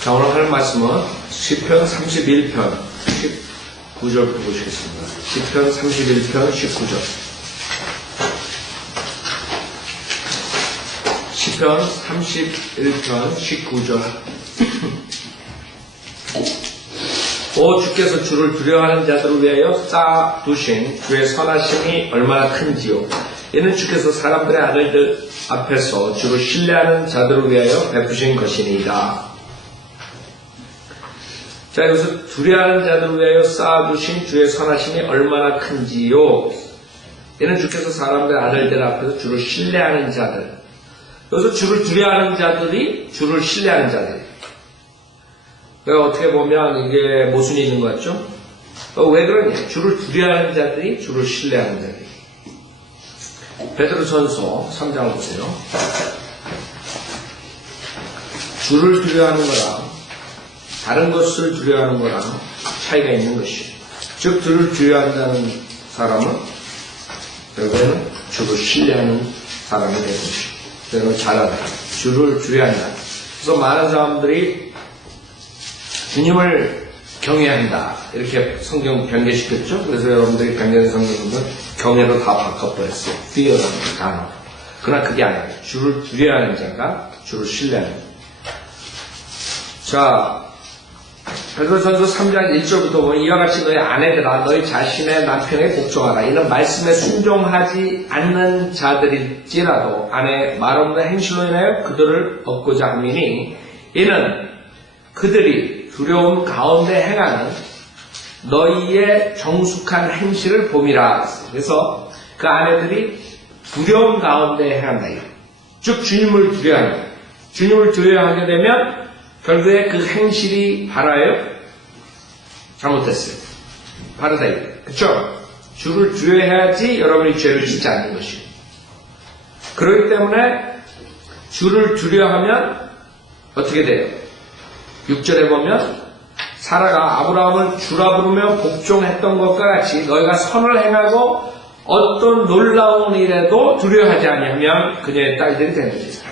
자, 오늘 할 말씀은 시편 31편 19절부터 보시겠습니다. 시편 31편 19절. 시편 31편 19절. 오 주께서 주를 두려워하는 자들을 위하여 쌓아두신 주의 선하심이 얼마나 큰지요. 이는 주께서 사람들의 아들들 앞에서 주를 신뢰하는 자들을 위하여 베푸신 것이니이다. 자, 여기서 두려워하는 자들을 위하여 쌓아두신 주의 선하심이 얼마나 큰지요. 이는 주께서 사람들의 아들들 앞에서 주를 신뢰하는 자들. 여기서 주를 두려워하는 자들이 주를 신뢰하는 자들. 그러니까 어떻게 보면 이게 모순이 있는 것 같죠? 왜 그러냐? 주를 두려워하는 자들이 주를 신뢰하는 자들. 베드로전서 3장을 보세요. 주를 두려워하는 거랑 다른 것을 두려워하는 거랑 차이가 있는 것이에요. 즉 주를 두려워한다는 사람은 결국에는 주를 신뢰하는 사람이 되는 것이에요. 그래서 잘 알아요. 주를 두려워한다. 그래서 많은 사람들이 주님을 경외한다. 이렇게 성경 변개시켰죠. 그래서 여러분들이 변개된 성경은 경외로 다 바꿔버렸어요. fear라는 단어. 그러나 그게 아니에요. 주를 두려워하는 자가 주를 신뢰하는 자예요. 자, 베드로전서 3장 1절부터 보면 이와 같이 너희 아내들아 너희 자신의 남편에게 복종하라. 이는 말씀에 순종하지 않는 자들일지라도 아내의 말 없는 행실로 인하여 그들을 얻고자 함이니 이는 그들이 두려움 가운데 행하는 너희의 정숙한 행실을 봄이라. 그래서 그 아내들이 두려움 가운데 행한다. 즉 주님을 두려워하는 거예요. 주님을 두려워하게 되면 결국에 그 행실이 바라요? 잘못됐어요. 바르다 이거예요. 그쵸? 주를 두려워해야지 여러분이 죄를 짓지 않는 것이에요. 그렇기 때문에 주를 두려워하면 어떻게 돼요? 6절에 보면 사라가 아브라함을 주라 부르며 복종했던 것과 같이 너희가 선을 행하고 어떤 놀라운 일에도 두려워하지 아니하면 그녀의 딸들이 되는 것이다.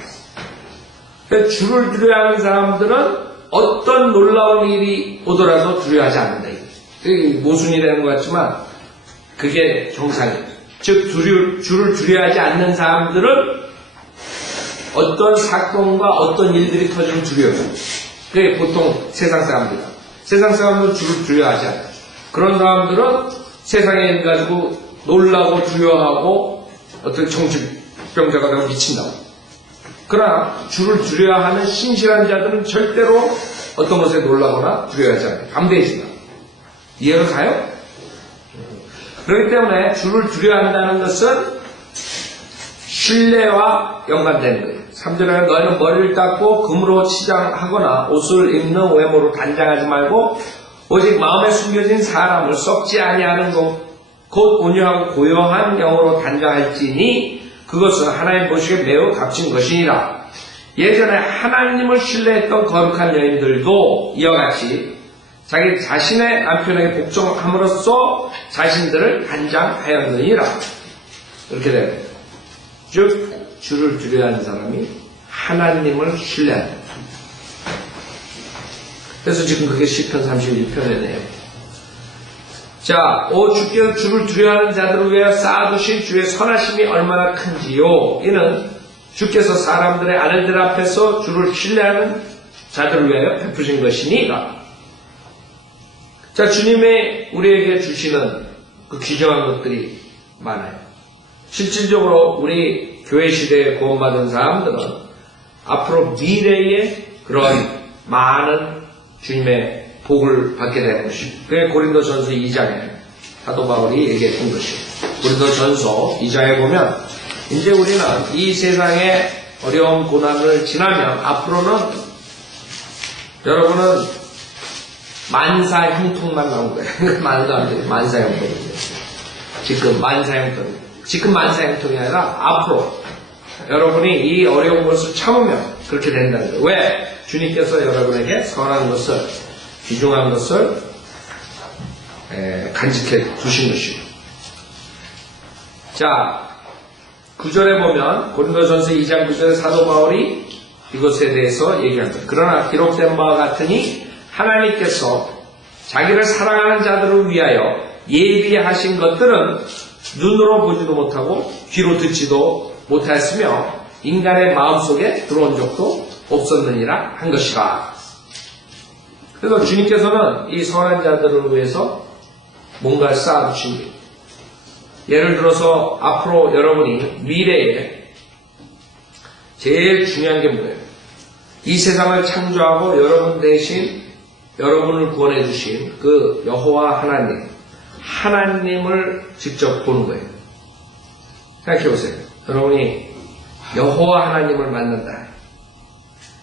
그러니까 주를 두려워하는 사람들은 어떤 놀라운 일이 오더라도 두려워하지 않는다. 그게 모순이 되는 것 같지만 그게 정상이에요. 즉 주를 두려워하지 않는 사람들은 어떤 사건과 어떤 일들이 터지면 두려워해요. 그게 보통 세상 사람들이다. 세상 사람들은 주를 두려워하지 않아요. 그런 사람들은 세상에 일 가지고 놀라고 두려워하고 어떤 정신병자가 되고 미친다고. 그러나 주를 두려워하는 신실한 자들은 절대로 어떤 것에 놀라거나 두려워하지 않아요. 담대해진다. 이해가 가요? 그렇기 때문에 주를 두려워한다는 것은 신뢰와 연관되는 거예요. 3절에 너희는 머리를 닦고 금으로 치장하거나 옷을 입는 외모로 단장하지 말고 오직 마음에 숨겨진 사람을 썩지 아니하는 곧 온유하고 고요한 영으로 단장할지니 그것은 하나님 보시기에 매우 값진 것이니라. 예전에 하나님을 신뢰했던 거룩한 여인들도 이와 같이 자기 자신의 남편에게 복종함으로써 자신들을 단장하였느니라. 이렇게 됩니다. 즉 주를 두려워하는 사람이 하나님을 신뢰한다. 그래서 지금 그게 시편 31편의 내용. 자, 오 주께서 주를 두려워하는 자들을 위하여 쌓아두신 주의 선하심이 얼마나 큰지요. 이는 주께서 사람들의 아들들 앞에서 주를 신뢰하는 자들을 위하여 베푸신 것이니라. 자, 주님의 우리에게 주시는 그 귀중한 것들이 많아요. 실질적으로 우리 교회 시대에 구원받은 사람들은 앞으로 미래에 그런 많은 주님의 복을 받게 되는 것이고 그게 고린도전서 2장에 사도 바울이 얘기했던 것이에요. 고린도전서 2장에 보면 이제 우리는 이 세상의 어려운 고난을 지나면 앞으로는 여러분은 만사형통만 나온 거예요. 많은 사람들이 만사형통이에요. 지금 만사형통. 지금 만사형통이 아니라 앞으로 여러분이 이 어려운 것을 참으면 그렇게 된다는 거예요. 왜? 주님께서 여러분에게 선한 것을 귀중한 것을 간직해 두신 것이고. 자, 9절에 보면 고린도전서 2장 9절에 사도 바울이 이것에 대해서 얘기합니다. 그러나 기록된 바와 같으니 하나님께서 자기를 사랑하는 자들을 위하여 예비하신 것들은 눈으로 보지도 못하고 귀로 듣지도 못하였으며 인간의 마음속에 들어온 적도 없었느니라 한 것이라. 그래서 주님께서는 이 선한 자들을 위해서 뭔가를 쌓아두신 거예요. 예를 들어서 앞으로 여러분이 미래에 제일 중요한 게 뭐예요? 이 세상을 창조하고 여러분 대신 여러분을 구원해 주신 그 여호와 하나님을 직접 보는 거예요. 생각해 보세요. 여러분이 여호와 하나님을 만난다.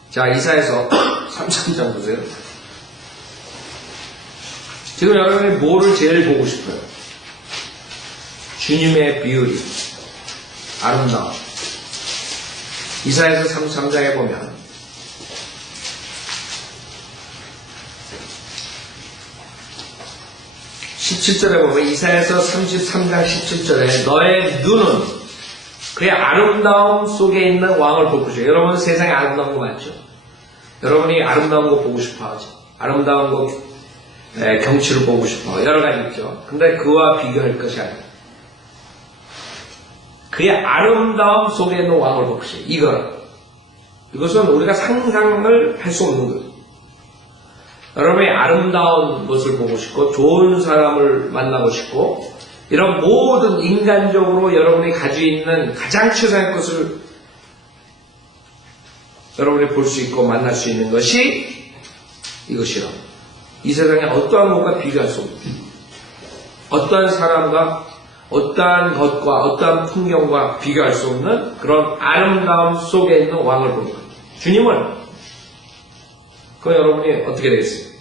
자, 이사야서 33장 보세요. 지금 여러분이 뭐를 제일 보고 싶어요? 주님의 비율이 아름다워. 이사야서 33장에 보면 17절에 보면 이사야서 33장 17절에 너의 눈은 그의 아름다움 속에 있는 왕을 볼 것이에요. 여러분 세상에 아름다운 거 많죠? 여러분이 아름다운 거 보고 싶어 하죠. 아름다운 거 경치를 보고 싶어. 여러 가지 있죠. 근데 그와 비교할 것이 아니에요. 그의 아름다움 속에 있는 왕을 볼 것이에요. 이것은 우리가 상상을 할 수 없는 거예요. 여러분이 아름다운 것을 보고 싶고 좋은 사람을 만나고 싶고 이런 모든 인간적으로 여러분이 가지고 있는 가장 최상의 것을 여러분이 볼 수 있고 만날 수 있는 것이 이것이라. 이 세상에 어떠한 것과 비교할 수 없는, 어떠한 사람과 어떠한 것과 어떠한 풍경과 비교할 수 없는 그런 아름다움 속에 있는 왕을 보는 거예요. 주님은 그건 여러분이 어떻게 되겠어요?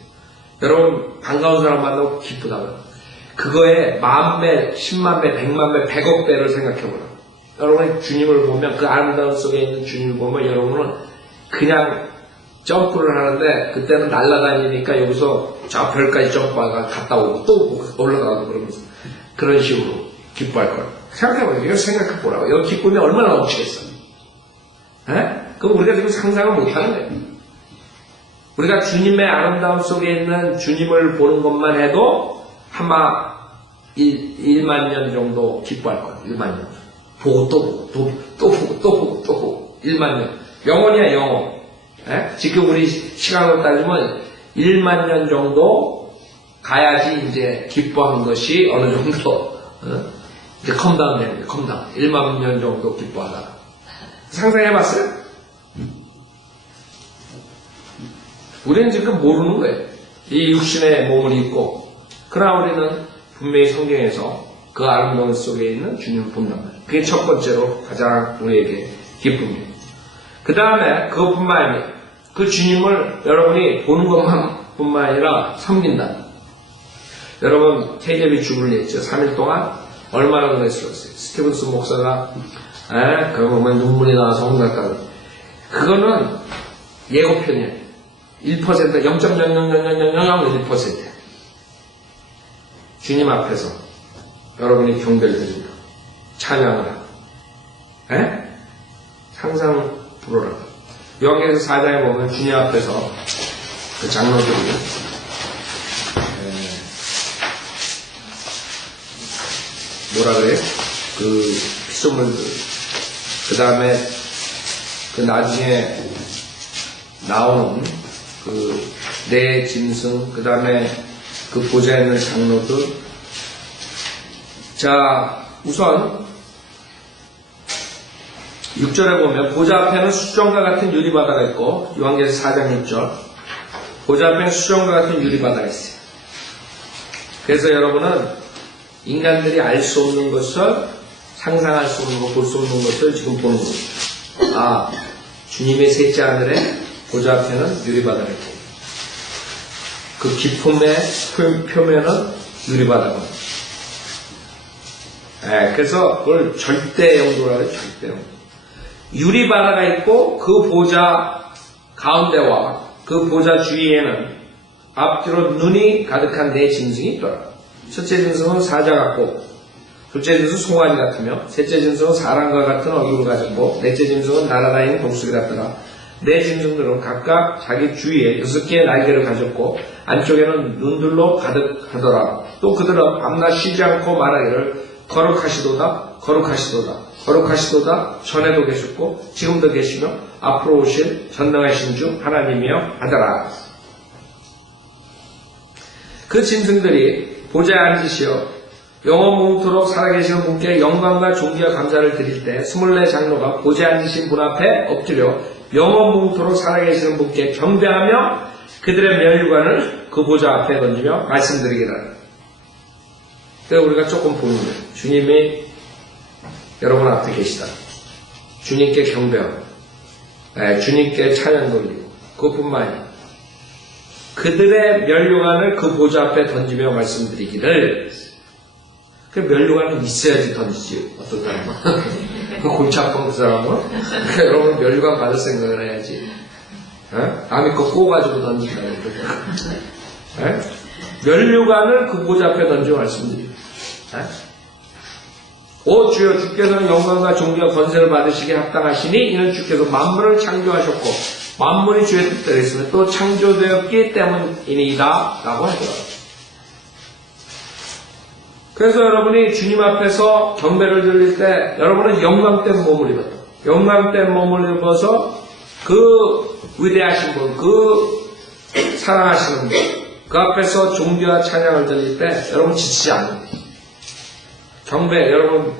여러분 반가운 사람 만나고 기쁘다고요. 그거에 10,000배, 100,000배, 100만 배, 100억 배를 생각해보라. 여러분이 주님을 보면 그 아름다움 속에 있는 주님을 보면 여러분은 그냥 점프를 하는데 그때는 날아다니니까 여기서 저 별까지 점프하다가 갔다 오고 또 올라가고 그러면서 그런 식으로 기뻐할 거예요. 생각해보세요. 이거 생각해보라고. 여기 기쁨이 얼마나 넘치겠어요. 그럼 우리가 지금 상상을 못하는 거예요. 우리가 주님의 아름다움 속에 있는 주님을 보는 것만 해도 아마 1만 년 정도 기뻐할 거예요. 1만 년. 보고 또 보고 또 보고 또 보고 또 보고 1만 년. 영원이야 영원. 지금 우리 시간으로 따지면 1만 년 정도 가야지 이제 기뻐한 것이 어느 정도 이제 컴다운 됩니다. 컴다운. 1만 년 정도 기뻐하다가. 상상해봤어요? 우리는 지금 모르는 거예요. 이 육신의 몸을 입고. 그러나 우리는 분명히 성경에서 그 아름다움 속에 있는 주님을 본단 말이에요. 그게 첫 번째로 가장 우리에게 기쁨이에요. 그 다음에 그것뿐만 아니라 그 주님을 여러분이 보는 것뿐만 아니라 섬긴다. 여러분 태계비 주문을 했죠. 3일 동안 얼마나 그랬어요. 스티븐스 목사가 그거 보면 눈물이 나와서 혼났다고. 그거는 예고편이에요. 1%, 0.0000001% 주님 앞에서 여러분이 경배를 드립니다. 찬양을 하고 상상 불허라고. 요한계시록 4장에 보면 주님 앞에서 그 장로들이 뭐라 그래요? 그 피조물들 그 다음에 그 나중에 나오는 그 네 짐승, 그 다음에 그 보좌에 있는 장로들. 자, 우선 6절에 보면 보좌 앞에는 수정과 같은 유리바다가 있고, 요한계시록 4장 6절 보좌 앞에는 수정과 같은 유리바다가 있어요. 그래서 여러분은 인간들이 알 수 없는 것을, 상상할 수 없는 것, 볼 수 없는 것을 지금 보는 겁니다. 주님의 셋째 하늘에 보좌 앞에는 유리바다가 있고 그 기쁨의 표면은 유리바다가 그래서 그걸 절대 영도라고 해요. 절대 영도. 유리바다가 있고 그 보좌 가운데와 그 보좌 주위에는 앞뒤로 눈이 가득한 네 짐승이 있더라. 첫째 짐승은 사자 같고 둘째 짐승은 송아지 같으며 셋째 짐승은 사람과 같은 얼굴을 가졌고 넷째 짐승은 날아다니는 독수리 같더라. 네 짐승들은 각각 자기 주위에 6개의 날개를 가졌고 안쪽에는 눈들로 가득하더라. 또 그들은 밤낮 쉬지 않고 말하기를 거룩하시도다 거룩하시도다 거룩하시도다. 전에도 계셨고 지금도 계시며 앞으로 오실 전능하신 주 하나님이여 하더라. 그 짐승들이 보좌에 앉으시어 영원무토록 살아계시는 분께 영광과 존귀와 감사를 드릴 때 24 장로가 보좌에 앉으신 분 앞에 엎드려 영원무토록 살아계시는 분께 경배하며 그들의 면류관을 그 보좌 앞에 던지며 말씀드리기를. 그래서 우리가 조금 보는 거예요. 주님이 여러분 앞에 계시다. 주님께 경배하고 주님께 찬양 돌리고 그것뿐만 아니라 그들의 면류관을 그 보좌 앞에 던지며 말씀드리기를. 그 면류관은 있어야지 던지지. 어떤 사람은. 그 골치 아픈 그 사람은. 그러니까 여러분 면류관 받을 생각을 해야지. 남의 거 꼬가지고 던진다고. 면류관을 그 보좌 앞에 던지며 말씀드립니다. 오 주여 주께서는 영광과 존귀와 권세를 받으시기에 합당하시니 이는 주께서 만물을 창조하셨고 만물이 주의 뜻대로 있으며 또 창조되었기 때문이니이다 라고 하더라고요. 그래서 여러분이 주님 앞에서 경배를 드릴 때 여러분은 영광된 몸을 입었다. 영광된 몸을 입어서 그 위대하신 분, 그 사랑하시는 분, 그 앞에서 존귀와 찬양을 드릴 때 여러분 지치지 않습니다. 경배, 여러분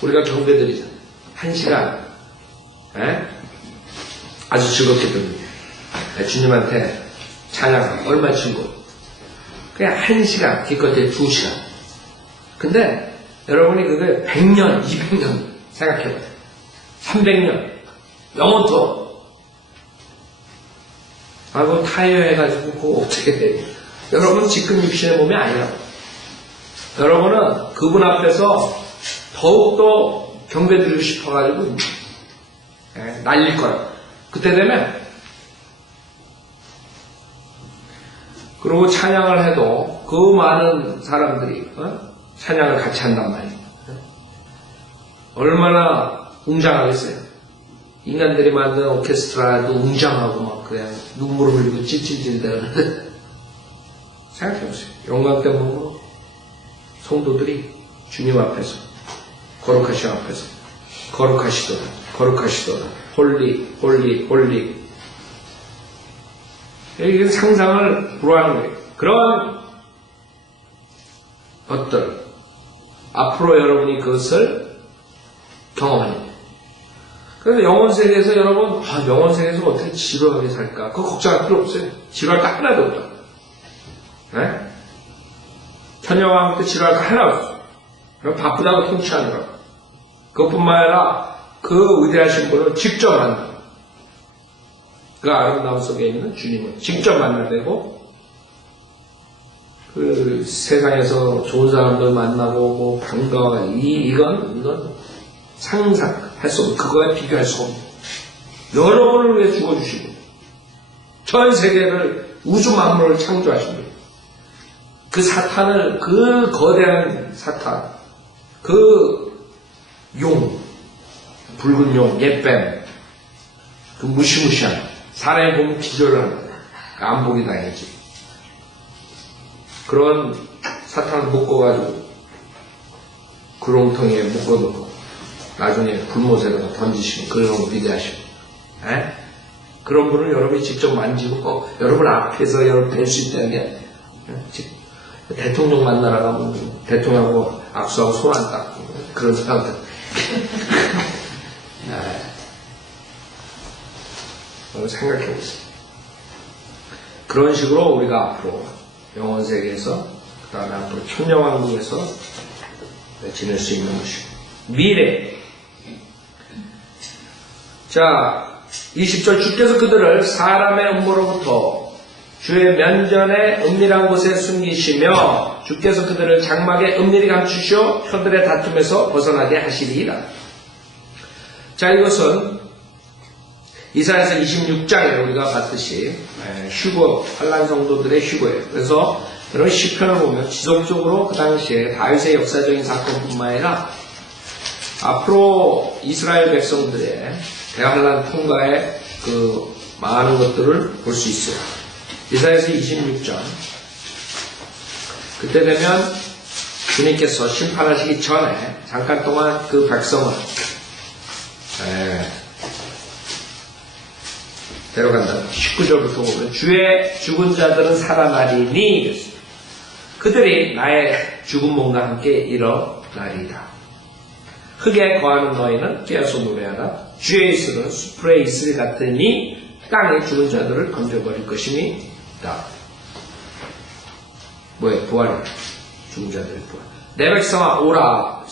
우리가 경배 드리잖아요. 1시간 아주 즐겁게 드립니다. 주님한테 찬양 얼마나 즐거워. 그냥 1시간, 기껏해 2시간. 근데 여러분이 그게 100년, 200년 생각해봐요. 300년, 영원토록. 그거 타이어해가지고 그거 어떻게 돼. 여러분 지금 육신의 몸이 아니라고. 여러분은 그분 앞에서 더욱더 경배드리고 싶어가지고 날릴 거야. 그때 되면 그리고 찬양을 해도 그 많은 사람들이 찬양을 같이 한단 말이에요. 얼마나 웅장하겠어요. 인간들이 만든 오케스트라도 웅장하고 막 그냥 눈물을 흘리고 찔찔찔 대는데 생각해보세요. 영광된 몸으로 성도들이 주님 앞에서 거룩하신 앞에서 거룩하시도다 거룩하시도다 홀리 홀리 홀리. 이게 상상을 불허하는 거예요. 그런 것들 앞으로 여러분이 그것을 경험하는 거예요. 그래서 영혼세계에서 여러분 영혼세계에서 어떻게 지루하게 살까 그거 걱정할 필요 없어요. 지루할 거 하나도 없다. 네? 천녀왕 때 지루할 거 하나 없어요. 바쁘다고 통치하느라고. 그것뿐만 아니라 그 위대하신 분을 직접 만나. 그 아름다움 속에 있는 주님을 직접 만나되고 그 세상에서 좋은 사람들 만나고 뭐 반가워 이건 상상할 수 없는 그거에 비교할 수 없는 여러분을 위해 죽어주시고 전 세계를 우주 만물을 창조하신 분. 그 사탄을 그 거대한 사탄 그 용 붉은 용 옛뱀 그 무시무시한 사람이 보면 기절을 한다. 안 보기 당했지. 그런 사탄을 묶어가지고 구렁텅이에 묶어놓고 나중에 불못에다가 던지시고 그런 위대하시고 그런 분을 여러분이 직접 만지고 여러분 앞에서 여러분 뵐 수 있다는 게 대통령 만나러 가면 대통령하고 악수하고 손 안 닦고 그런 사람들 생각해보세요. 그런 식으로 우리가 앞으로 영혼세계에서 그 다음에 앞으로 천녀왕국에서 지낼 수 있는 것이고 미래. 자 20절 주께서 그들을 사람의 음모로부터 주의 면전에 은밀한 곳에 숨기시며 주께서 그들을 장막에 은밀히 감추시어 혀들의 다툼에서 벗어나게 하시리이다. 자 이것은 이사야서 26장에 우리가 봤듯이 휴거, 환난 성도들의 휴거예요. 그래서 여러분 시편을 보면 지속적으로 그 당시에 다윗의 역사적인 사건뿐만 아니라 앞으로 이스라엘 백성들의 대환난 통과의 그 많은 것들을 볼 수 있어요. 이사야서 26장. 그때 되면 주님께서 심판하시기 전에 잠깐 동안 그 백성을 데려간다. 19절부터 보면 주의 죽은 자들은 살아나리니 그들이 나의 죽은 몸과 함께 일어나리이다. 흙에 거하는 너희는 깨어서 노래하라. 주의 이슬은 수풀의 이슬 같으니 땅에 죽은 자들을 건져버릴 것임이다. 뭐예요? 부활이에요. 죽은 자들의 부활. 내 백성아 오라.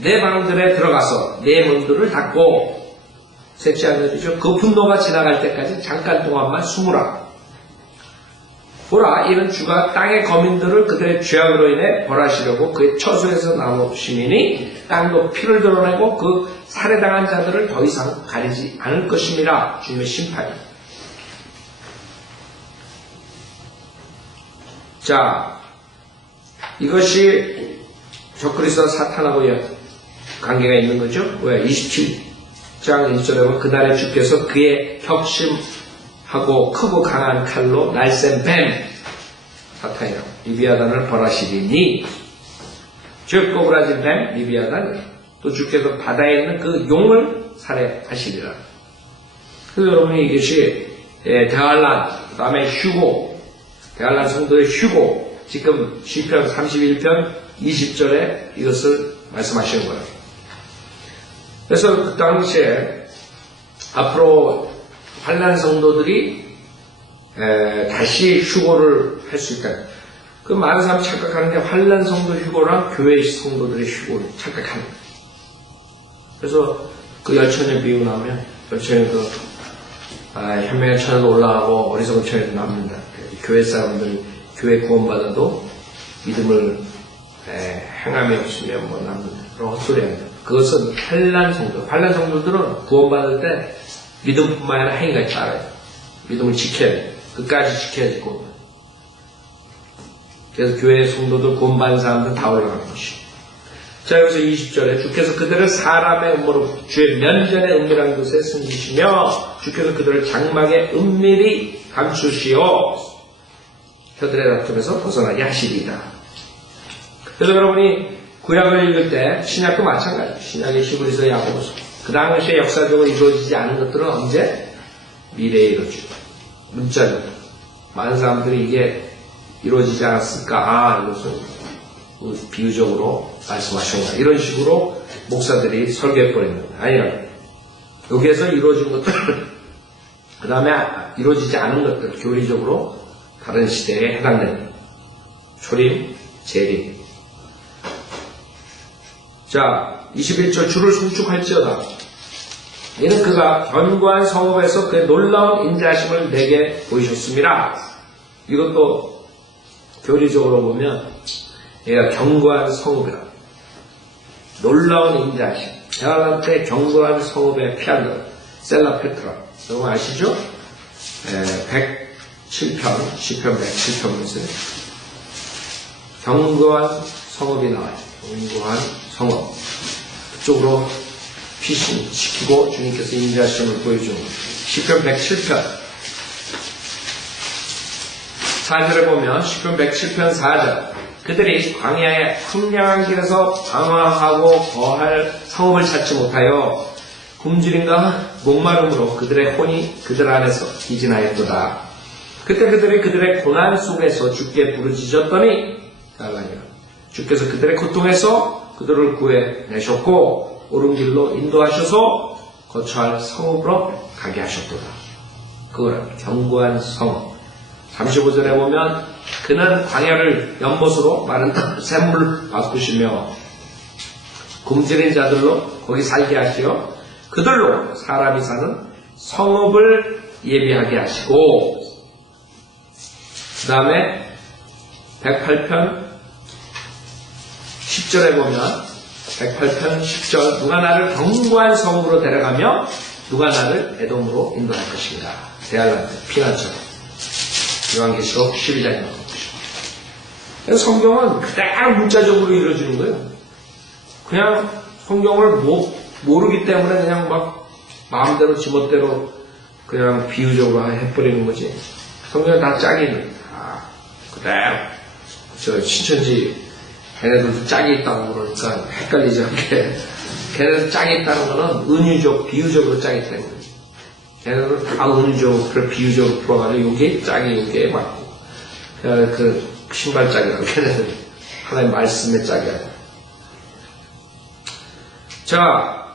내 방들에 들어가서 내 문들을 닫고 셋째 하늘이죠. 그 분노가 지나갈 때까지 잠깐 동안만 숨으라. 보라, 이는 주가 땅의 거민들을 그들의 죄악으로 인해 벌하시려고 그의 처소에서 나오시니 땅도 피를 드러내고 그 살해당한 자들을 더 이상 가리지 않을 것임이라. 주님의 심판이. 자, 이것이 적그리스도와 사탄하고 관계가 있는 거죠. 왜? 27장 1절에 보면 그날에 주께서 그의 격심하고 크고 강한 칼로 날쌘 뱀, 사탄이요, 리비아단을 벌하시리니, 즉 꼬부라진 뱀 리비아단, 또 주께서 바다에 있는 그 용을 살해하시리라. 그래서 여러분이 이것이 대할란, 그 다음에 휴고, 대할란 성도의 휴고, 지금 시편 31편 20절에 이것을 말씀하시는 거예요. 그래서 그 당시에 앞으로 환난 성도들이 다시 휴고를 할 수 있다. 그 많은 사람이 착각하는 게 환난 성도 휴고랑 교회 성도들의 휴고를 착각하는 거예요. 그래서 그 열천의 비유 나오면 열천의 현명한 천에도 올라가고 어리석은 천에도 남는다. 교회 사람들이 교회 구원받아도 믿음을 행함이 없으면 뭐 남는다. 그런 헛소리 합니다. 그것은 환난 성도. 환난 성도들은 구원받을 때 믿음뿐만 아니라 행위가 따라요. 믿음을 지켜야 돼. 끝까지 지켜야지 구원. 그래서 교회 성도들 구원받은 사람들은 다 올라가는 것이. 자, 여기서 20절에 주께서 그들을 사람의 음모로 주의 면전의 은밀한 곳에 숨기시며 주께서 그들을 장막의 은밀히 감추시어 혀들의 다툼에서 벗어나게 하시리이다. 그래서 여러분이 구약을 읽을 때 신약도 마찬가지. 신약의 히브리서, 야고보서. 그 당시에 역사적으로 이루어지지 않은 것들은 언제? 미래에 이루어지고. 문자적으로. 많은 사람들이 이게 이루어지지 않았을까? 이것은 비유적으로 말씀하시는 거야. 이런 식으로 목사들이 설계해버리는 거야. 아니야. 여기에서 이루어진 것들, 그 다음에 이루어지지 않은 것들, 교리적으로 다른 시대에 해당되는 초림, 재림. 자, 21절 주를 송축할지어다. 이는 그가 견고한 성읍에서 그의 놀라운 인자하심을 내게 보이셨습니다. 이것도 교리적으로 보면 얘가 견고한 성읍이라. 놀라운 인자하심. 대화할 때 견고한 성읍에 피한다. 셀라페트라. 여러분 아시죠? 107편, 시편 107편 보세요. 견고한 성읍이 나와요. 견고한 성읍. 그쪽으로 피신시키고 주님께서 인자하심을 보여주는 거예요. 시편 107편 4절에 보면 시편 107편 4절 그들이 광야의 황량한 길에서 방황하고 거할 성읍을 찾지 못하여 굶주림과 목마름으로 그들의 혼이 그들 안에서 기진하였도다. 그때 그들이 그들의 고난 속에서 주께 부르짖었더니 주께서 그들의 고통에서 그들을 구해내셨고 옳은 길로 인도하셔서 거처할 성읍으로 가게 하셨도다. 그거는 견고한 성읍. 35절에 보면 그는 광야를 연못으로 마른 샘물 바꾸시며 굶주린 자들로 거기 살게 하시어 그들로 사람이 사는 성읍을 예비하게 하시고 그 다음에 108편 10절에 보면 108편 10절 누가 나를 견고한 성읍으로 데려가며 누가 나를 에돔으로 인도할 것인가. 대할란트 피난처럼 요한계시록 12장에 나온 것이죠. 성경은 그대로 문자적으로 이루어지는 거예요. 그냥 성경을 모르기 때문에 그냥 막 마음대로 지멋대로 그냥 비유적으로 해버리는 거지. 성경은 다 짝이 있는 그대로. 저 신천지 걔네들도 짝이 있다고 그러니까 헷갈리지 않게. 걔네들 짝이 있다는 거는 은유적, 비유적으로 짝이 있다는 거지. 걔네들은 다 은유적으로, 비유적으로 풀어가지고 요게 짝이 요게 맞고. 그 신발 짝이라고 걔네들. 하나의 말씀의 짝이 아니라. 자,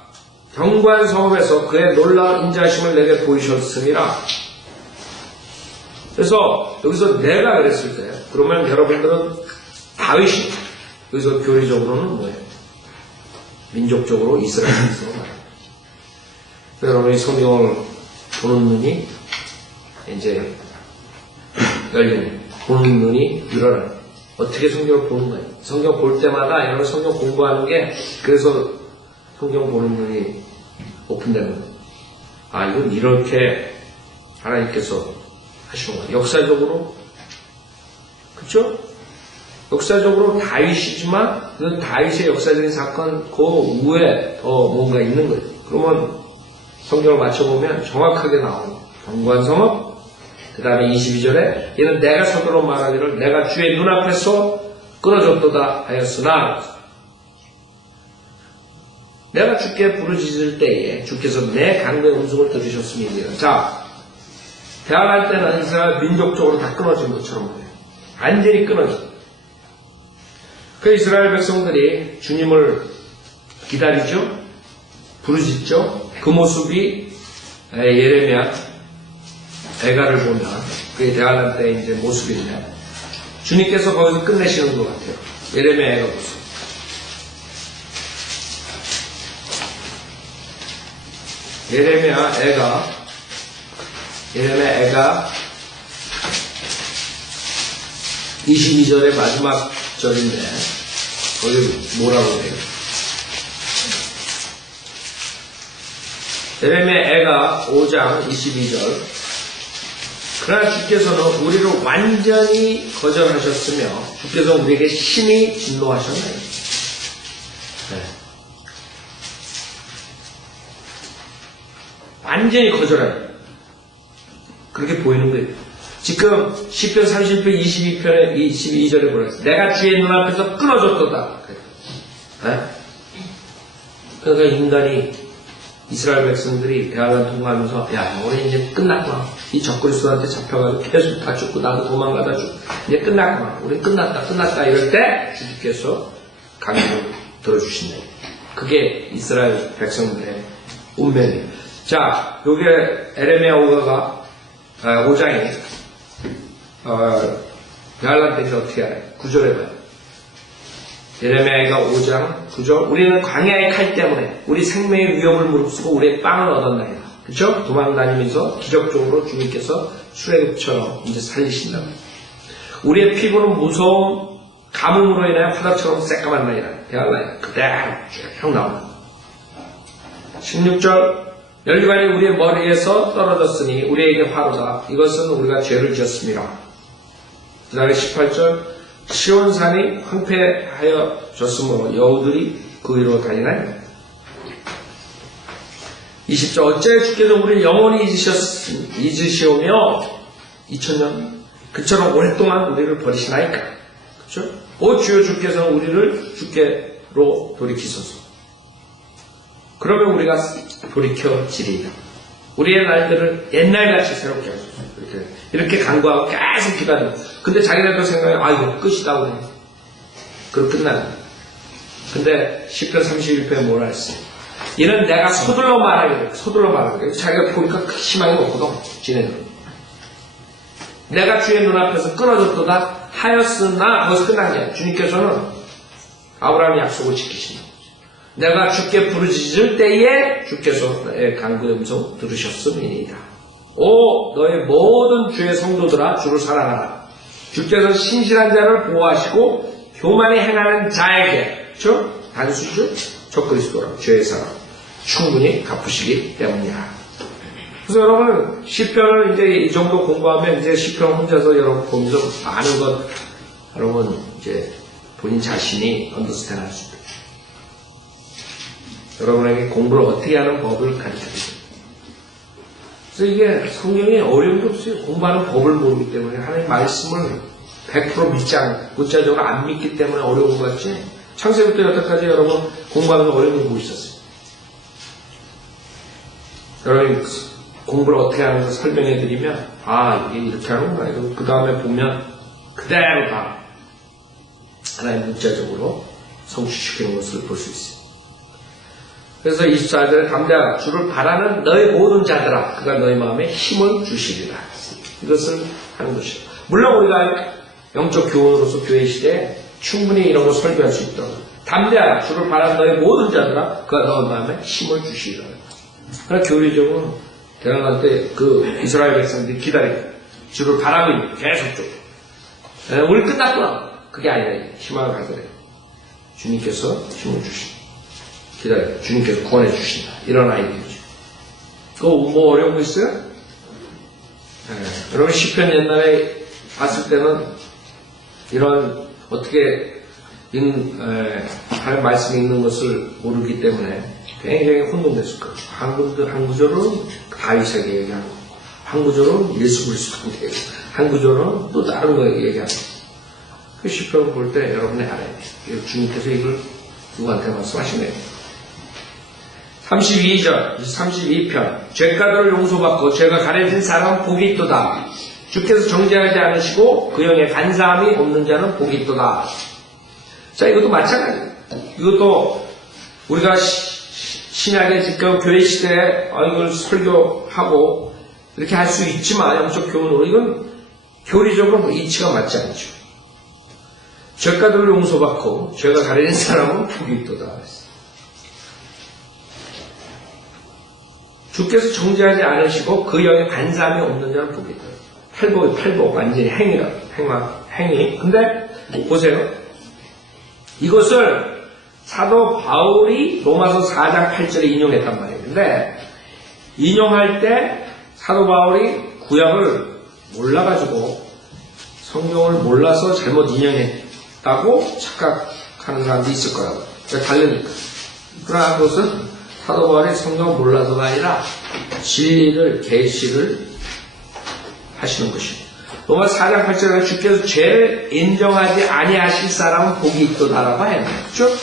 경관 성읍에서 그의 놀라운 인자심을 내게 보이셨음이라. 그래서 여기서 내가 그랬을 때, 그러면 여러분들은 다윗이, 여기서 교리적으로는 뭐예요? 민족적으로 이스라엘에서 말합니다. 여러분이 성경을 보는 눈이 이제 열리는, 보는 눈이 늘어나는. 어떻게 성경을 보는 거예요? 성경 볼 때마다 여러분 성경 공부하는 게 그래서 성경 보는 눈이 오픈되는 거예요. 아, 이건 이렇게 하나님께서 하시는 거예요. 역사적으로, 그쵸? 역사적으로 다윗이지만 그 다윗의 역사적인 사건 그 후에 더 뭔가 있는 거예요. 그러면 성경을 맞춰보면 정확하게 나오는 경관성읍, 그 다음에 22절에 이는 내가 서둘러 말하기를 내가 주의 눈앞에서 끊어졌도다 하였으나 내가 주께 부르짖을 때에 주께서 내 간구의 음성을 들으셨음이니라. 자, 대항할 때는 이스라엘 민족적으로 다 끊어진 것처럼 보여요. 완전히 끊어진. 그 이스라엘 백성들이 주님을 기다리죠? 부르짖죠? 그 모습이 예레미야 애가를 보면 그게 대환란 때 이제 모습인데 주님께서 거기서 끝내시는 것 같아요. 예레미야 애가 모습. 예레미야 애가 22절의 마지막 절인데 거기 뭐라고 해요? 예레미야 애가 5장 22절 그러나 주께서는 우리를 완전히 거절하셨으며 주께서 우리에게 심히 진노하셨나요? 네. 완전히 거절해요. 그렇게 보이는 거예요. 지금 시편 31편 22편에 22절에 뭐라 했어요? 내가 주의 눈앞에서 끊어졌도다. 네? 그러니까 인간이 이스라엘 백성들이 대화를 통과하면서 야 우리 이제 끝났구나. 이 적그리스도한테 잡혀가지고 계속 다 죽고 나도 도망가다 죽고 이제 끝났구나. 우리 끝났다 이럴 때 주님께서 강구를 들어주신다. 그게 이스라엘 백성들의 운명이에요. 자, 요게 에레미야 5장에 대환란 때 이제 어떻게 알아요? 9절에 봐요. 예레미야가 5장 9절 우리는 광야의 칼 때문에 우리 생명의 위협을 무릅쓰고 우리의 빵을 얻었나이다. 그렇죠? 도망다니면서 기적적으로 주님께서 출애굽처럼 이제 살리신다고. 우리의 피부는 무서운 가뭄으로 인하여 화답처럼 새까만나이다. 대환란이 그대로 쭉 나옵니다. 16절 열기관이 우리의 머리에서 떨어졌으니 우리에게 화로다. 이것은 우리가 죄를 지었습니다. 그 다음에 18절 시온산이 황폐하여졌으므로 여우들이 그 위로 다니나요? 20절 어째 주께서 우리를 영원히 잊으시오며 2000년 그처럼 오랫동안 우리를 버리시나이까? 그렇죠? 오 주여 주께서 우리를 주께로 돌이키소서. 그러면 우리가 돌이켜지리이다. 우리의 날들을 옛날같이 새롭게 하소서. 이렇게 간구하고 계속 기다려. 근데 자기네도 생각해, 아, 이거 끝이다, 그래. 그럼 끝나는. 근데 10편 31편에 뭐라 했어요? 이는 내가 서둘러 말하기를. 자기가 보니까 희망이 없거든, 지네는. 내가 주의 눈앞에서 끊어졌도다 하였으나, 거기서 끝난 게 아니야. 주님께서는 아브라함의 약속을 지키신다. 내가 주께 부르짖을 때에 주께서 나의 간구의 음성 들으셨음이니이다. 오 너의 모든 주의 성도들아 주를 사랑하라. 주께서 신실한 자를 보호하시고 교만히 행하는 자에게 그렇죠? 단수주 적그리스도라 죄의 사랑 충분히 갚으시기 때문이야. 그래서 여러분 시편을 이제 이 정도 공부하면 이제 시편 혼자서 여러분 보면서 많은 것 여러분 이제 본인 자신이 언더스탠드 할 수 있다. 여러분에게 공부를 어떻게 하는 법을 가르쳐드립니다. 그래서 이게 성경에 어려움도 없어요. 공부하는 법을 모르기 때문에 하나님 말씀을 100% 문자적으로 안 믿기 때문에 어려운 것 같지. 창세부터 여태까지 여러분 공부하는 어려운 거 뭐 있었어요? 여러분 공부를 어떻게 하는지 설명해 드리면 이게 이렇게 하는구나. 그 다음에 보면 그대로 다 하나님 문자적으로 성취시키는 것을 볼 수 있어요. 그래서 24절에 담대하라 주를 바라는 너희 모든 자들아 그가 너희 마음에 힘을 주시리라. 이것을 하는 것이죠. 물론 우리가 영적 교원으로서 교회 시대에 충분히 이런 걸 설교할 수 있다. 담대하라 주를 바라는 너희 모든 자들아 그가 너희 마음에 힘을 주시리라. 그러나 교리적으로 대단할 때 그 이스라엘 백성들이 기다리고 주를 바라고 있는 계속 쫓고 우리 끝났구나. 그게 아니라 희망을 가져래. 주님께서 힘을 주신다. 기다려. 주님께서 구원해 주신다. 이런 아이디어죠. 그거 뭐 어려운 거 있어요? 여러분 시편 옛날에 봤을 때는 이런 어떻게 하나님 말씀이 있는 것을 모르기 때문에 굉장히 혼동됐을 거예요. 한 구절은 다윗에게 얘기하고 한 구절은 예수 그리스도한테 얘기하고 한 구절은 또 다른 거에 얘기하고 그 시편을 볼 때 여러분이 알아야 돼요. 주님께서 이걸 누구한테 말씀하시네요. 32절, 32편 죄가들을 용서받고 죄가 가려진 사람은 복이 있도다. 주께서 정죄하지 않으시고 그 영에 간사함이 없는 자는 복이 있도다. 자, 이것도 마찬가지예요. 이것도 우리가 신약의 지금 교회 시대에 이걸 설교하고 이렇게 할 수 있지만 영적 교훈으로 이건 교리적으로 이치가 맞지 않죠. 죄가들을 용서받고 죄가 가려진 사람은 복이 있도다. 주께서 정죄하지 않으시고 그 영에 간사함이 없는 자는 복이 있다. 팔복 완전히 행위라. 행위. 근데 보세요. 이것을 사도 바울이 로마서 4장 8절에 인용했단 말이에요. 근데 인용할 때 사도 바울이 구약을 몰라가지고 성경을 몰라서 잘못 인용했다고 착각하는 사람도 있을 거라고. 다르니까. 그러나 그것은 사도 바울이 성경을 몰라서가 아니라 진리를 계시를 하시는 것입니다. 로마 4장 8절에 주께서 죄를 인정하지 아니하실 사람은 복이 있도다라고 했네요. 그렇죠?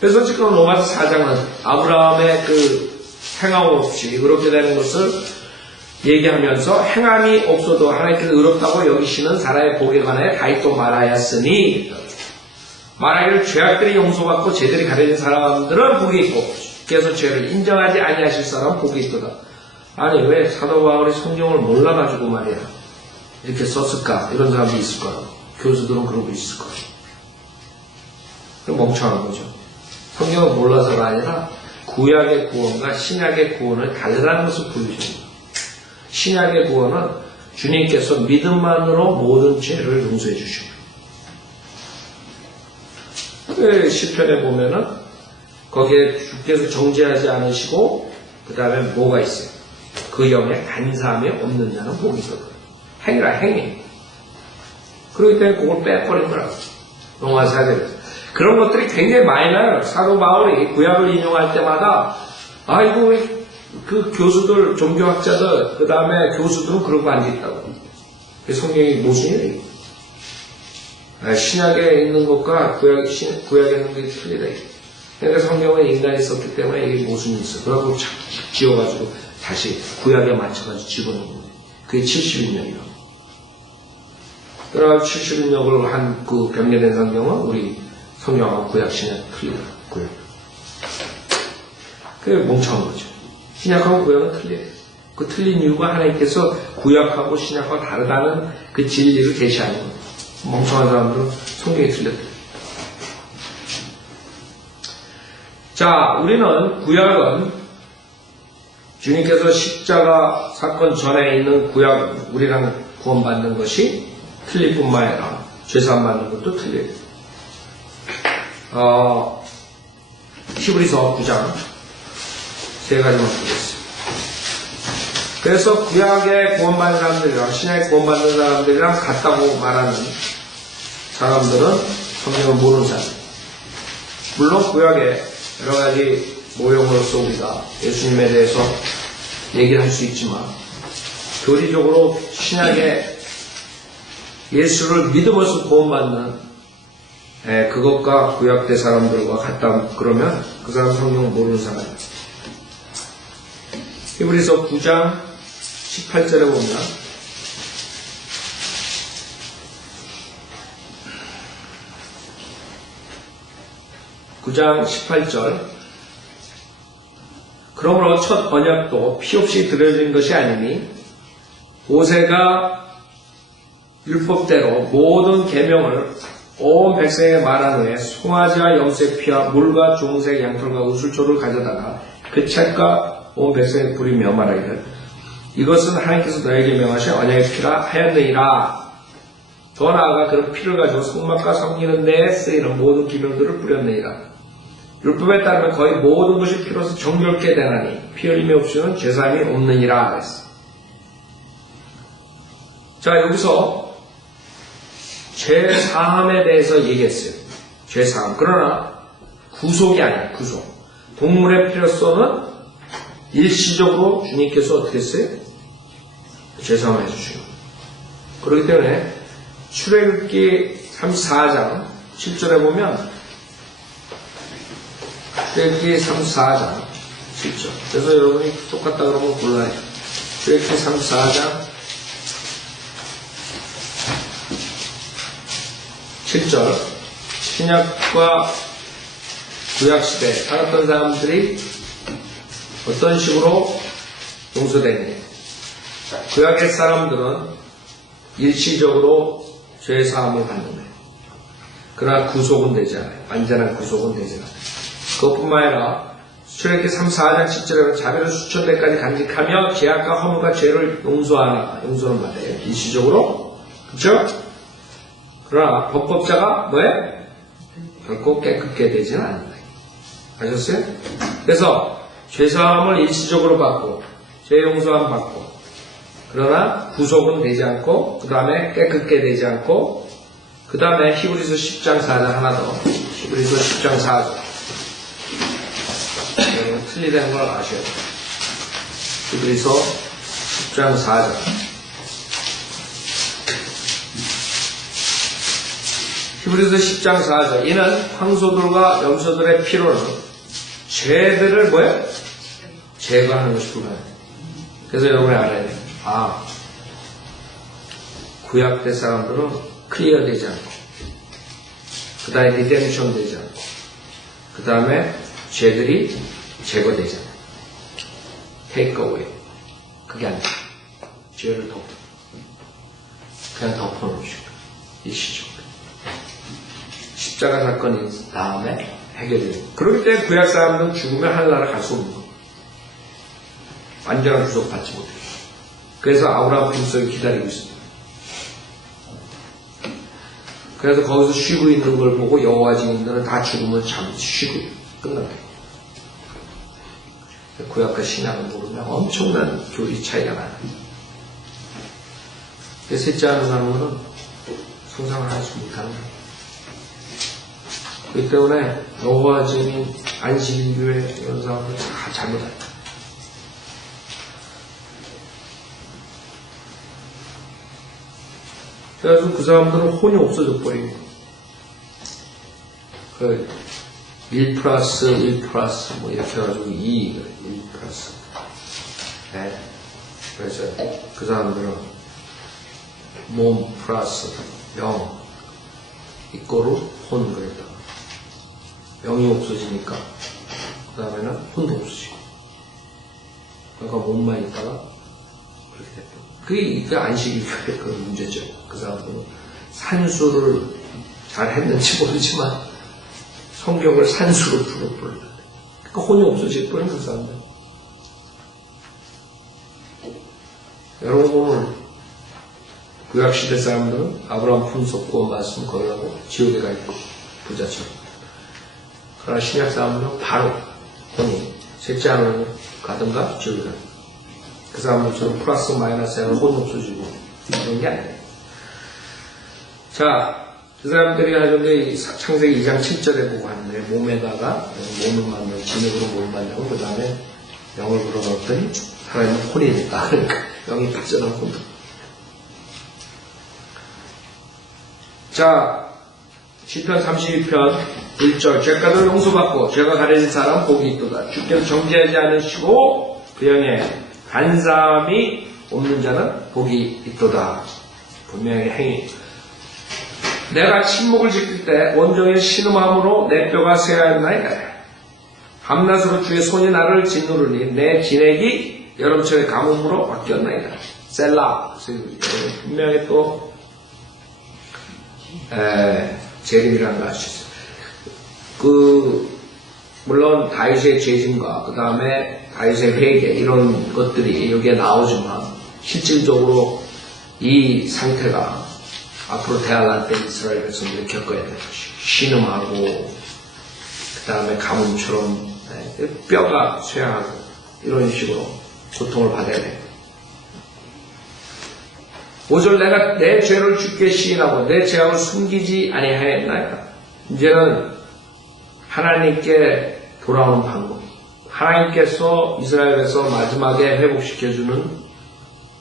그래서 지금 로마서 4장은 아브라함의 그 행함 없이 의롭게 되는 것을 얘기하면서 행함이 없어도 하나님께서 의롭다고 여기시는 사람의 복에 관하여 다윗도 말하였으니 말하기를 죄악들이 용서받고 죄들이 가려진 사람들은 복이 있고 주께서 죄를 인정하지 아니하실 사람은 복이 있도다. 아니 왜 사도 바울이 성경을 몰라가지고 말이야 이렇게 썼을까? 이런 사람도 있을 거라고. 교수들은 그러고 있을 거라고. 그럼 멍청한 거죠. 성경을 몰라서가 아니라 구약의 구원과 신약의 구원을 다르다는 것을 보여줍니다. 신약의 구원은 주님께서 믿음만으로 모든 죄를 용서해 주십니다. 그 시편에 보면은 거기에 주께서 정죄하지 않으시고 그 다음에 뭐가 있어요? 그 영에 간사함이 없는 자는 복이 있거든요. 행위라 행위. 그렇기 때문에 그걸 빼버린 거라고. 로마서 4장에서. 그런 것들이 굉장히 많이 나요. 사도 바울이 구약을 인용할 때마다 아이고 그 교수들, 종교학자들, 그 다음에 교수들은 그러고 앉아있다고. 성경이 모순이에요. 신약에 있는 것과 구약에 있는 게 틀리다. 그러니까 성경에 인간이 썼기 때문에 이게 모순이 있어. 그러고 지어가지고 다시 구약에 맞춰가지고 집어넣는 거예요. 그게 70인역이라고. 그러나 70인역을 한 그 변경된 성경은 우리 성경하고 구약, 신약 틀리다. 구약. 그게 멍청한 거죠. 신약하고 구약은 틀려요. 그 틀린 이유가 하나님께서 구약하고 신약하고 다르다는 그 진리를 계시하는 거예요. 멍청한 사람들은 성경이 틀렸다. 자, 우리는 구약은 주님께서 십자가 사건 전에 있는 구약, 우리랑 구원받는 것이 틀릴 뿐만 아니라 죄사함 받는 것도 틀려요. 히브리서 9장 세 가지만 보겠습니다. 그래서 구약에 구원받는 사람들이랑 신약에 구원받는 사람들이랑 같다고 말하는 사람들은 성경을 모르는 사람. 물론 구약에 여러 가지 모형으로서 우리가 예수님에 대해서 얘기를 할 수 있지만 교리적으로 신약에 예수를 믿음으로써 구원받는 그것과 구약대 사람들과 같다 그러면 그 사람 성경 모르는 사람이에요. 히브리서 9장 18절에 보면 9장 18절 그러므로 첫 언약도 피 없이 드려진 것이 아니니 모세가 율법대로 모든 계명을 온 백성에게 말한 후에 송아지와 염색 피와 물과 주홍색 양털과 우슬초를 가져다가 그 책과 온 백성에게 뿌리며 말하기를 이것은 하나님께서 너에게 명하신 언약의 피라 하였느니라. 더 나아가 그런 피를 가지고 성막과 성기는 데에 쓰이는 모든 기명들을 뿌렸느니라. 율법에 따르면 거의 모든 것이 피로서 정결케 되나니 피 흘림이 없이는 죄사함이 없느니라 그랬어. 자, 여기서 죄사함에 대해서 얘기했어요. 죄사함. 그러나 구속이 아니에요. 구속. 동물의 피로서는 일시적으로 주님께서 어떻게 했어요? 죄사함을 해주시고. 그렇기 때문에 출애굽기 34장 7절에 보면 출애굽기 34장 7절. 그래서 여러분이 똑같다 그러면 곤란해요. 출애굽기 34장 7절. 신약과 구약시대에 살았던 사람들이 어떤 식으로 용서되느냐. 구약의 사람들은 일시적으로 죄사함을 받는 거예요. 그러나 구속은 되지 않아요. 완전한 구속은 되지 않아요. 그것뿐만 아니라 출애굽기 34장 10절에 자비로 수천 대까지 간직하며 죄악과 허물과 죄를 용서는 받아요. 일시적으로. 그렇죠? 그러나 범법자가 뭐예요? 결코 깨끗게 되지는 않는다. 아셨어요? 그래서 죄사함을 일시적으로 받고 죄 용서함 받고 그러나 구속은 되지 않고 그 다음에 깨끗게 되지 않고 그 다음에 히브리서 10장 4절 하나 더. 히브리서 10장 4절. 틀리다는 걸 아셔야 돼요. 히브리서 10장 4절. 히브리서 10장 4절. 이는 황소들과 염소들의 피로는 죄들을 뭐예요? 제거하는 것이 불가능해요. 그래서 여러분이 알아야 돼요. 아, 구약대 사람들은 클리어 되지 않고 그 다음에 리뎀션 되지 않고 그 다음에 죄들이 제거되지 않아요. take away. 그게 아니에요. 죄를 덮어. 그냥 덮어놓으시고 일시적으로. 십자가 사건이 다음에 해결돼요. 그렇기 때문에 구약 사람들은 죽으면 하늘나라 갈 수 없는 거예요. 완전한 구속받지 못해요. 그래서 아브라함 품속에 기다리고 있습니다. 그래서 거기서 쉬고 있는 걸 보고 여호와 증인들은 다 죽으면 잠시 쉬고 끝납니다. 구약과 신약을 모르면 엄청난 교리 차이가 나요. 셋째 하는 사람은 성상을 하지 못하는 거예요. 그렇기 때문에 여호와 증인, 안식일교회 이런 사람들 다 잘못해요. 그래서 그 사람들은 혼이 없어져 버리고 그 1 플러스 1 플러스 뭐 이렇게 해가지고 2 1 플러스 네. 그래서 그 사람들은 몸 플러스 영 이꼬르 혼 그랬다. 영이 없어지니까 그 다음에는 혼도 없어지고 그러니까 몸만 있다가 그렇게 됐다. 그게 안식일교의 그 문제죠. 그 사람들은 산수를 잘 했는지 모르지만 성경을 산수로 풀어버렸는데 그러니까 혼이 없어질 뻔한 그 사람들. 여러분 오늘 구약시대 사람들은 아브라함 품속 구원 말씀 거역하고 지옥에 가 있고 부자처럼. 그러나 신약 사람들은 바로 혼이 셋째 하나님 가든가 지옥에 가 있고 그 사람들처럼 플러스 마이너스 하면 혼이 없어지고 그런 게 아니에요. 자, 그 사람들이 하던데 창세기 2장 7절에 보고 하는데 몸에다가 몸을 만들고 진흙으로 몸을 만들고 그 다음에 영을 불어넣었더니 살아있는 혼이 됐다. 영이 빠져나옵니다. 자, 시편 32편 1절 죄가를 용서받고 죄가 가려진 사람 복이 있도다. 주께서 정죄하지 않으시고 그 영에 간사함이 없는 자는 복이 있도다. 분명히 행위. 내가 침묵을 지킬 때 온종일 신음함으로 내 뼈가 쇠하였나이다. 밤낮으로 주의 손이 나를 짓누르니 내 진액이 여름철의 가뭄으로 바뀌었나이다. 셀라. 분명히 또 재림이라는 걸 알 수 있어요. 물론 다윗의 죄짐과 그 다음에 다윗의 회개 이런 것들이 여기에 나오지만 실질적으로 이 상태가 앞으로 대할날 때 이스라엘 백성들이 겪어야 되는 것이 신음하고 그 다음에 가뭄처럼 뼈가 쇠하고 이런 식으로 고통을 받아야 돼요. 5절 내가 내 죄를 주께 시인하고 내 죄악을 숨기지 아니하였나이다. 이제는 하나님께 돌아오는 방법. 하나님께서 이스라엘에서 마지막에 회복시켜주는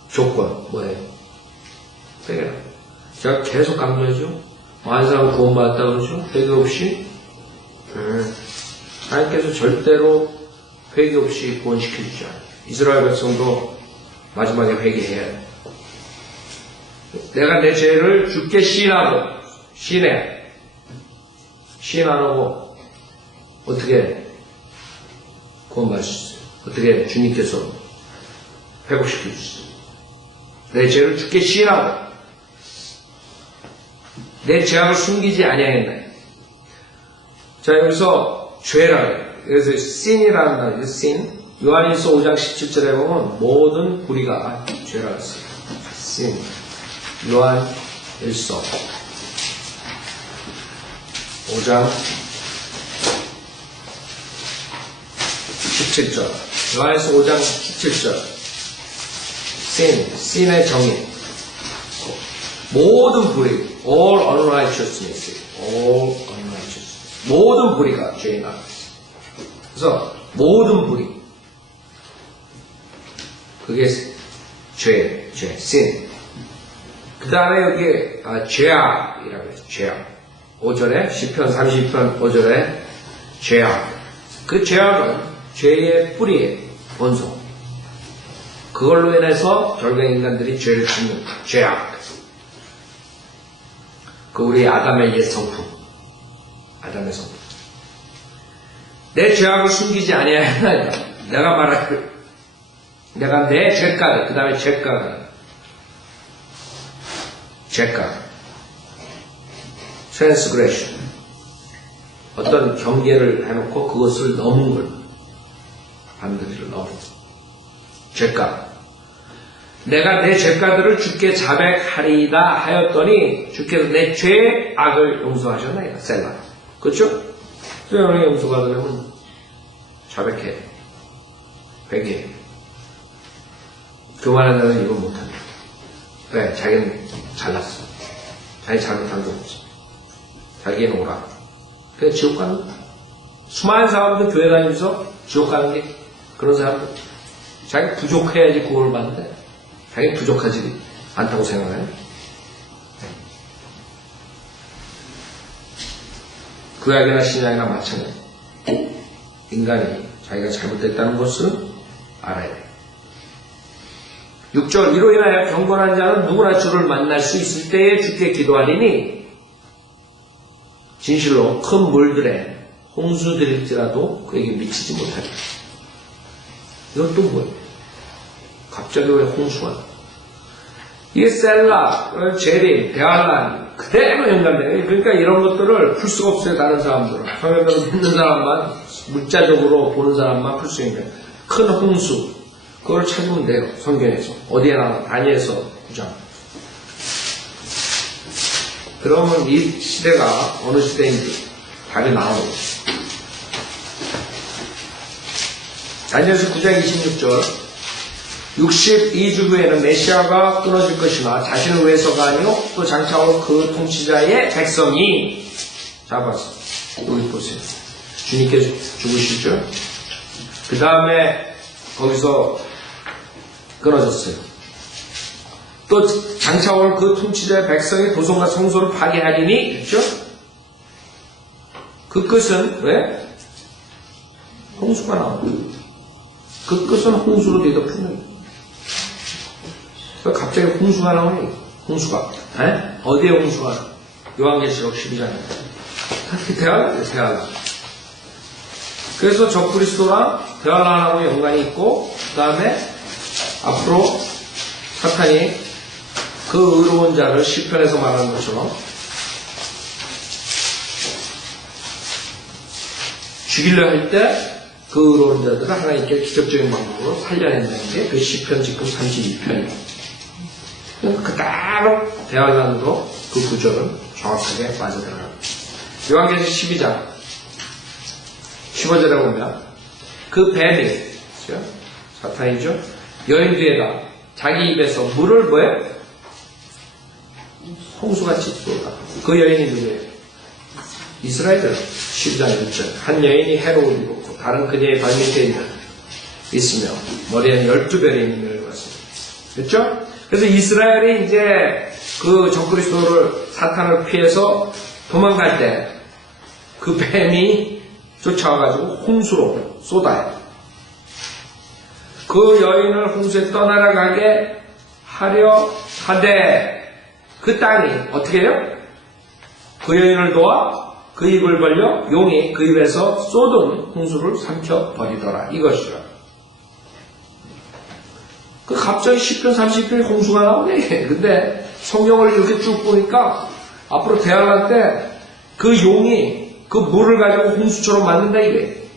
조건 뭐예요? 회개라. 제가 계속 강조하죠. 많은 사람은 구원받았다 그러죠. 회개 없이 하나님께서 절대로 회개 없이 구원시켜주지 않아요. 이스라엘 백성도 마지막에 회개해야 해요. 내가 내 죄를 주께 시인하고 시인해. 시인 안 하고 어떻게 구원받을 수 있어요? 어떻게 주님께서 회복시켜 주세요? 내 죄를 주께 시인하고 내 죄악을 숨기지 아니하겠나요? 자, 여기서 죄라 그래서 sin이라는 단어죠. sin. 요한일서 5장 17절에 보면 모든 불의가 죄라 했어요. sin. 요한일서 5장 17절. 요한일서 5장 17절. sin의 정의. 모든 불의, all unrighteousness, all unrighteousness. 모든 불의가 죄이다. 그래서 모든 불의. 그게 죄, sin. 그 다음에 여기 죄악이라고 해요. 죄악. 5절에 시편 30편 5절에 죄악. 그 죄악은 죄의 뿌리의 원소. 그걸로 인해서 결국 인간들이 죄를 짓는 죄악. 그 우리 아담의 옛 성품. 아담의 성품. 내 죄악을 숨기지 아니하였나이다. 내가 말할 내가 내 죄가를 그 다음에 죄가를 죄가 transgression 어떤 경계를 해놓고 그것을 넘은 걸 반드시 넘은 죄가 내가 내 죄가들을 주께 자백하리이다 하였더니 주께서 내 죄악을 용서하셨나이다. 셀라. 그렇죠? 죄악을 용서받으려면 자백해. 회개해. 교만하다는 이걸 못한다. 왜? 자기는 잘났어. 자기 잘못한 거 없어. 자기는 오라. 그냥 지옥 가는 거야. 수많은 사람들 교회 다니면서 지옥 가는 게 그런 사람들. 자기 부족해야지 구원을 받는데 자기 부족하지 않다고 생각해요. 구약이나 신약이나 마찬가지. 인간이 자기가 잘못됐다는 것을 알아야 돼. 6절 이로 인하여 경건한 자는 누구나 주를 만날 수 있을 때에 주께 기도하리니 진실로 큰 물들에 홍수들일지라도 그에게 미치지 못하리라. 이건 또 뭐예요? 갑자기 왜 홍수가? 이게 셀라, 재림, 대환란 그대로 연관돼요. 그러니까 이런 것들을 풀 수가 없어요. 다른 사람들은. 성경을 믿는 사람만 물자적으로 보는 사람만 풀 수 있는 큰 홍수 그걸 찾으면 돼요. 성경에서. 어디에 나와? 다니엘서 9장. 그러면 이 시대가 어느 시대인지 답이 나오는 거죠. 다니엘서 9장 26절 62주 후에는 메시아가 끊어질 것이나 자신을 위해서가 아니요 또 장차올 그 통치자의 백성이 잡아서 여기 보세요. 주님께서 죽으시죠. 그 다음에 거기서 끊어졌어요. 또 장차올 그 통치자의 백성의 도성과 성소를 파괴하리니, 그렇죠? 그 끝은 왜? 홍수가 나오고 그 끝은 홍수로 뒤덮이는. 갑자기 홍수가 나오니, 홍수가. 어디에 홍수가 나와? 요한계시록 12장에. 대화가 돼요, 대화가. 그래서 적그리스도랑 대화하고 연관이 있고, 그 다음에 앞으로 사탄이 그 의로운 자를 시편에서 말하는 것처럼 죽이려 할 때 그 의로운 자들을 하나님께 기적적인 방법으로 살려낸다는 게 그 시편 지금 32편이에요. 그대로 대화관으로 그 구절은 정확하게 빠져들어갑니다. 요한계시록 12장 15절에 보면 그 뱀이, 그렇죠? 사탄이죠? 여인 뒤에다 자기 입에서 물을 뭐예요? 홍수같이 쏟아. 그 여인이 누구예요? 이스라엘들. 12장 1절. 한 여인이 해로 입었고 다른 그녀의 발밑에 있으며 머리에는 12별의 임을 입었습니다. 그렇죠? 그래서 이스라엘이 이제 그 적그리스도를 사탄을 피해서 도망갈 때 그 뱀이 쫓아와가지고 홍수로 쏟아요. 그 여인을 홍수에 떠나가게 하려 하되 그 땅이 어떻게 해요? 그 여인을 도와 그 입을 벌려 용이 그 입에서 쏟은 홍수를 삼켜버리더라. 이것이라. 그 갑자기 시편 30편에 홍수가 나오네. 근데 성경을 이렇게 쭉 보니까 앞으로 대화할 때 그 용이 그 물을 가지고 홍수처럼 만든다 이게.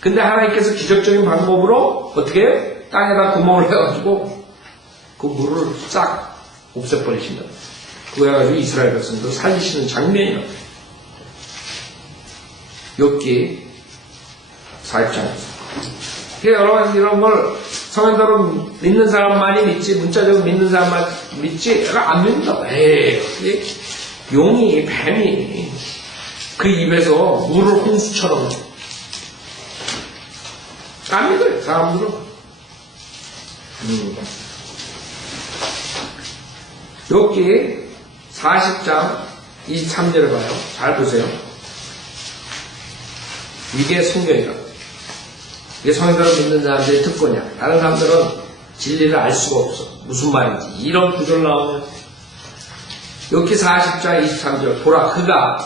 근데 하나님께서 기적적인 방법으로 어떻게 해요? 땅에다 구멍을 해가지고 그 물을 싹 없애버리신다. 그거 해가지고 이스라엘 백성들 살리시는 장면이에요. 욥기 4장. 여러분 이런 걸 성인들은 믿는 사람만이 믿지, 문자적으로 믿는 사람만 믿지, 안 믿는다. 에이, 용이, 뱀이 그 입에서 물을 홍수처럼 안 믿어요, 사람들은. 욥기 40장 23절을 봐요. 잘 보세요. 이게 성경이라. 이게 성경을 믿는 사람들의 특권이야. 다른 사람들은 진리를 알 수가 없어. 무슨 말인지. 이런 구절 나오면 욥기 40장 23절 보라 그가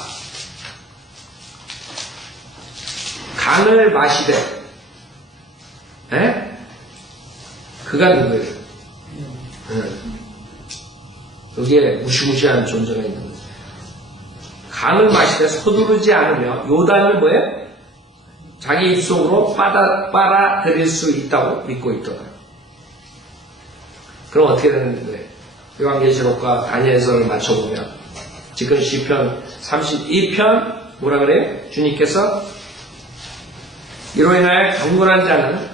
간을 마시되 그가 누구예요? 여기에 무시무시한 존재가 있는 거죠. 간을 마시되 서두르지 않으며 요단을 뭐예요? 자기 입속으로 빨아들일 수 있다고 믿고 있더라. 그럼 어떻게 되는 거예요? 요한계시록과 다니엘서를 맞춰보면 지금 시편 32편 뭐라 그래요? 주님께서 이로 인하여 경건한 자는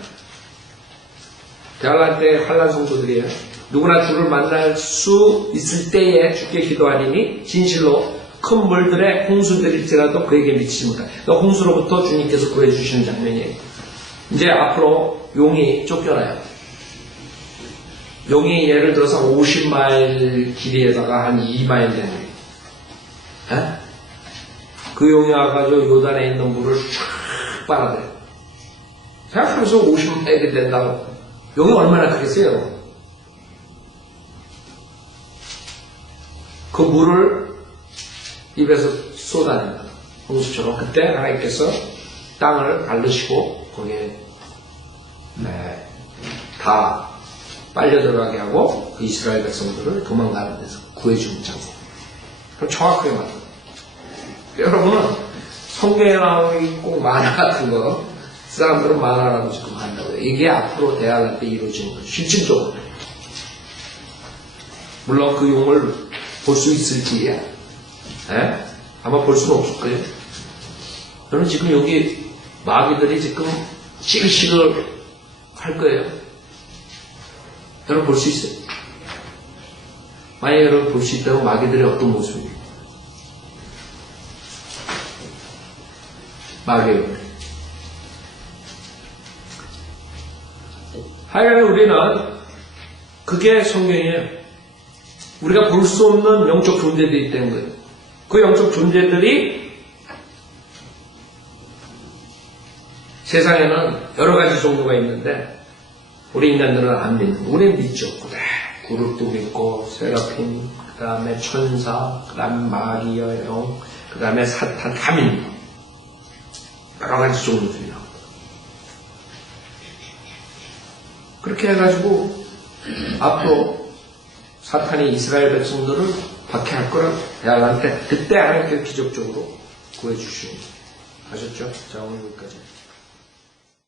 대환란 때 환란 성도들이에요. 누구나 주를 만날 수 있을 때에 주께 기도하리니 진실로 큰 물들의 홍수들일지라도 그에게 미치지 못하다. 홍수로부터 주님께서 구해주시는 장면이에요. 이제 앞으로 용이 쫓겨나요. 용이 예를 들어서 50마일 길이에다가 한 2마일 되는 거예요. 그 용이 와가지고 요단에 있는 물을 쫙 빨아들여요. 생각하면서 50마일이 된다고. 용이 얼마나 크겠어요? 그 물을 입에서 쏟아낸다. 홍수처럼. 그때 하나님께서 땅을 갈르시고 거기에 다 빨려 들어가게 하고 그 이스라엘 백성들을 도망가는 데서 구해주는 장소. 그럼 정확하게 맞다. 여러분은 성경에 나오는 꼭 만화 같은 거 사람들은 만화라고 지금 한다고요. 이게 앞으로 대화할 때 이루어지는 거죠. 실질적으로. 물론 그 용을 볼 수 있을지 아마 볼 수는 없을 거예요. 저는 지금 여기 마귀들이 지금 시글시글 할 거예요. 여러분 볼 수 있어요? 만약 여러분 볼 수 있다면 마귀들의 어떤 모습입니까? 마귀요. 하여간 우리는 그게 성경이에요. 우리가 볼 수 없는 영적 존재들이 있다는 거예요. 그 영적 존재들이 세상에는 여러 가지 종류가 있는데 우리 인간들은 안 믿는 거예요. 우리는 믿죠. 그래, 그룹도 믿고 세라핌, 그 다음에 천사, 그 다음에 마귀의 영, 그 다음에 사탄 다 믿는 거예요. 여러 가지 종류들이 나옵니다. 그렇게 해가지고 앞으로 사탄이 이스라엘 백성들을 박해할 거라 야한테 그때 하나님께서 기적적으로 구해주시는 거예요. 아셨죠? 자, 오늘 여기까지.